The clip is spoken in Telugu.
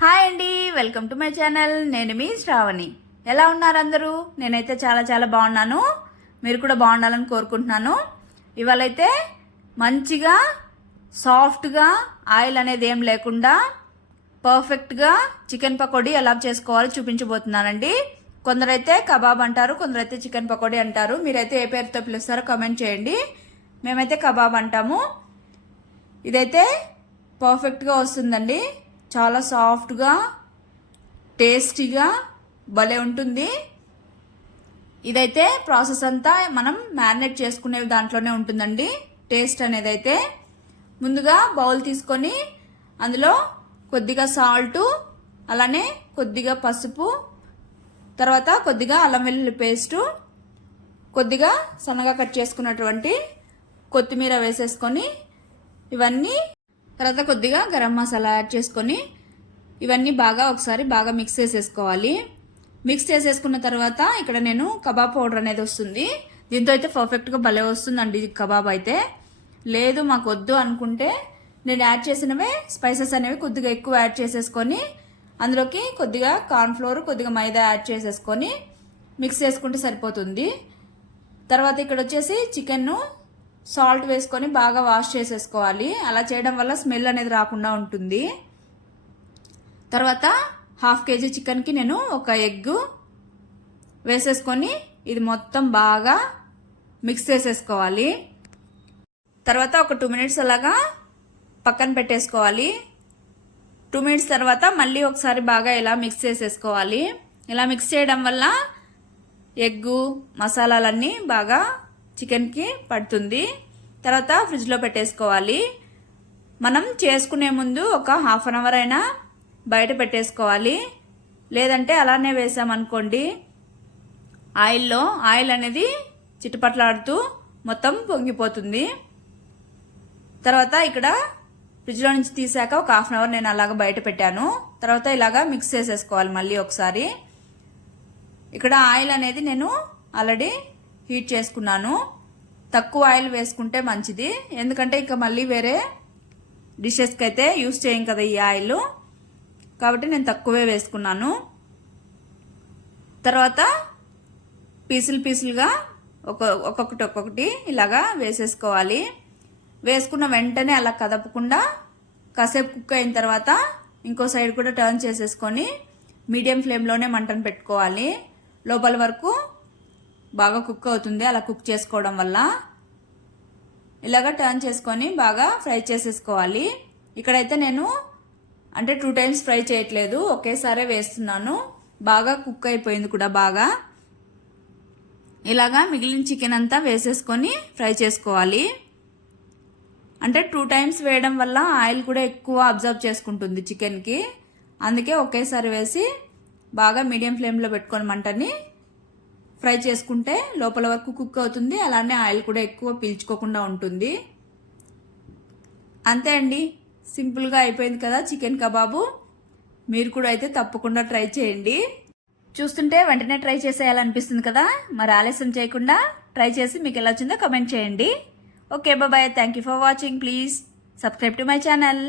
హాయ్ అండి వెల్కమ్ టు మై ఛానల్. నేను మీ శ్రావణి. ఎలా ఉన్నారు అందరూ? నేనైతే చాలా చాలా బాగున్నాను. మీరు కూడా బాగుండాలని కోరుకుంటున్నాను. ఇవాళైతే మంచిగా సాఫ్ట్గా ఆయిల్ అనేది ఏం లేకుండా పర్ఫెక్ట్గా చికెన్ పకోడీ ఎలా చేసుకోవాలో చూపించబోతున్నానండి. కొందరైతే కబాబ్ అంటారు కొందరైతే చికెన్ పకోడీ అంటారు. మీరైతే ఏ పేరుతో పిలుస్తారో కమెంట్ చేయండి. మేమైతే కబాబ్ అంటాము. ఇదైతే పర్ఫెక్ట్గా వస్తుందండి. చాలా సాఫ్ట్గా టేస్టీగా భలే ఉంటుంది. ఇదైతే ప్రాసెస్ అంతా మనం మ్యారినేట్ చేసుకునే దాంట్లోనే ఉంటుందండి. టేస్ట్ అనేది అయితే ముందుగా బౌల్ తీసుకొని అందులో కొద్దిగా సాల్టు అలానే కొద్దిగా పసుపు తర్వాత కొద్దిగా అల్లం వెల్లుల్లి పేస్టు కొద్దిగా సన్నగా కట్ చేసుకున్నటువంటి కొత్తిమీర వేసేసుకొని ఇవన్నీ తర్వాత కొద్దిగా గరం మసాలా యాడ్ చేసుకొని ఇవన్నీ బాగా ఒకసారి బాగా మిక్స్ చేసేసుకోవాలి. మిక్స్ చేసేసుకున్న తర్వాత ఇక్కడ నేను కబాబ్ పౌడర్ అనేది వస్తుంది. దీంతో అయితే పర్ఫెక్ట్గా భలే వస్తుందండి కబాబ్ అయితే. లేదు మాకు వద్దు అనుకుంటే నేను యాడ్ చేసినవే స్పైసెస్ అనేవి కొద్దిగా ఎక్కువ యాడ్ చేసేసుకొని అందులోకి కొద్దిగా కార్న్ఫ్లోర్ కొద్దిగా మైదా యాడ్ చేసేసుకొని మిక్స్ చేసుకుంటే సరిపోతుంది. తర్వాత ఇక్కడ వచ్చేసి చికెన్ను సాల్ట్ వేసుకొని బాగా వాష్ చేసేసుకోవాలి. అలా చేయడం వల్ల స్మెల్ అనేది రాకుండా ఉంటుంది. తర్వాత హాఫ్ కేజీ చికెన్కి నేను ఒక ఎగ్ వేసేసుకొని ఇది మొత్తం బాగా మిక్స్ చేసేసుకోవాలి. తర్వాత ఒక టూ మినిట్స్ అలాగా పక్కన పెట్టేసుకోవాలి. టూ మినిట్స్ తర్వాత మళ్ళీ ఒకసారి బాగా ఇలా మిక్స్ చేసేసుకోవాలి. ఇలా మిక్స్ చేయడం వల్ల ఎగ్గు మసాలాలన్నీ బాగా చికెన్కి పడుతుంది. తర్వాత ఫ్రిడ్జ్లో పెట్టేసుకోవాలి. మనం చేసుకునే ముందు ఒక హాఫ్ అన్ అవర్ అయినా బయట పెట్టేసుకోవాలి. లేదంటే అలానే వేసామనుకోండి ఆయిల్లో ఆయిల్ అనేది చిట్టుపట్లాడుతూ మొత్తం పొంగిపోతుంది. తర్వాత ఇక్కడ ఫ్రిడ్జ్లో నుంచి తీసాక ఒక హాఫ్ అన్ అవర్ నేను అలాగ బయట పెట్టాను. తర్వాత ఇలాగా మిక్స్ చేసేసుకోవాలి మళ్ళీ ఒకసారి. ఇక్కడ ఆయిల్ అనేది నేను ఆల్రెడీ హీట్ చేసుకున్నాను. తక్కువ ఆయిల్ వేసుకుంటే మంచిది. ఎందుకంటే ఇంకా మళ్ళీ వేరే డిషెస్కి అయితే యూస్ చేయం కదా ఈ ఆయిల్. కాబట్టి నేను తక్కువే వేసుకున్నాను. తర్వాత పీసులు పీసులుగా ఒక ఒక్కొక్కటి ఒక్కొక్కటి ఇలాగా వేసేసుకోవాలి. వేసుకున్న వెంటనే అలా కదపకుండా కాసేపు కుక్ అయిన తర్వాత ఇంకో సైడ్ కూడా టర్న్ చేసేసుకొని మీడియం ఫ్లేమ్లోనే మంటను పెట్టుకోవాలి. లోపల వరకు బాగా కుక్ అవుతుంది. అలా కుక్ చేసుకోవడం వల్ల ఇలాగ టర్న్ చేసుకొని బాగా ఫ్రై చేసేసుకోవాలి. ఇక్కడైతే నేను అంటే టూ టైమ్స్ ఫ్రై చేయట్లేదు. ఒకేసారే వేస్తున్నాను. బాగా కుక్ అయిపోయింది కూడా బాగా. ఇలాగా మిగిలిన చికెన్ అంతా వేసేసుకొని ఫ్రై చేసుకోవాలి. అంటే టూ టైమ్స్ వేయడం వల్ల ఆయిల్ కూడా ఎక్కువ అబ్జర్వ్ చేసుకుంటుంది చికెన్కి. అందుకే ఒకేసారి వేసి బాగా మీడియం ఫ్లేమ్లో పెట్టుకొని మంటని ఫ్రై చేసుకుంటే లోపల వరకు కుక్ అవుతుంది. అలానే ఆయిల్ కూడా ఎక్కువ పీల్చుకోకుండా ఉంటుంది. అంతే అండి. సింపుల్గా అయిపోయింది కదా చికెన్ కబాబు. మీరు కూడా అయితే తప్పకుండా ట్రై చేయండి. చూస్తుంటే వెంటనే ట్రై చేసేయాలనిపిస్తుంది కదా. మరి ఆలస్యం చేయకుండా ట్రై చేసి మీకు ఎలా వచ్చిందో కమెంట్ చేయండి. ఓకే బాబాయ్ thank you for watching please subscribe to my channel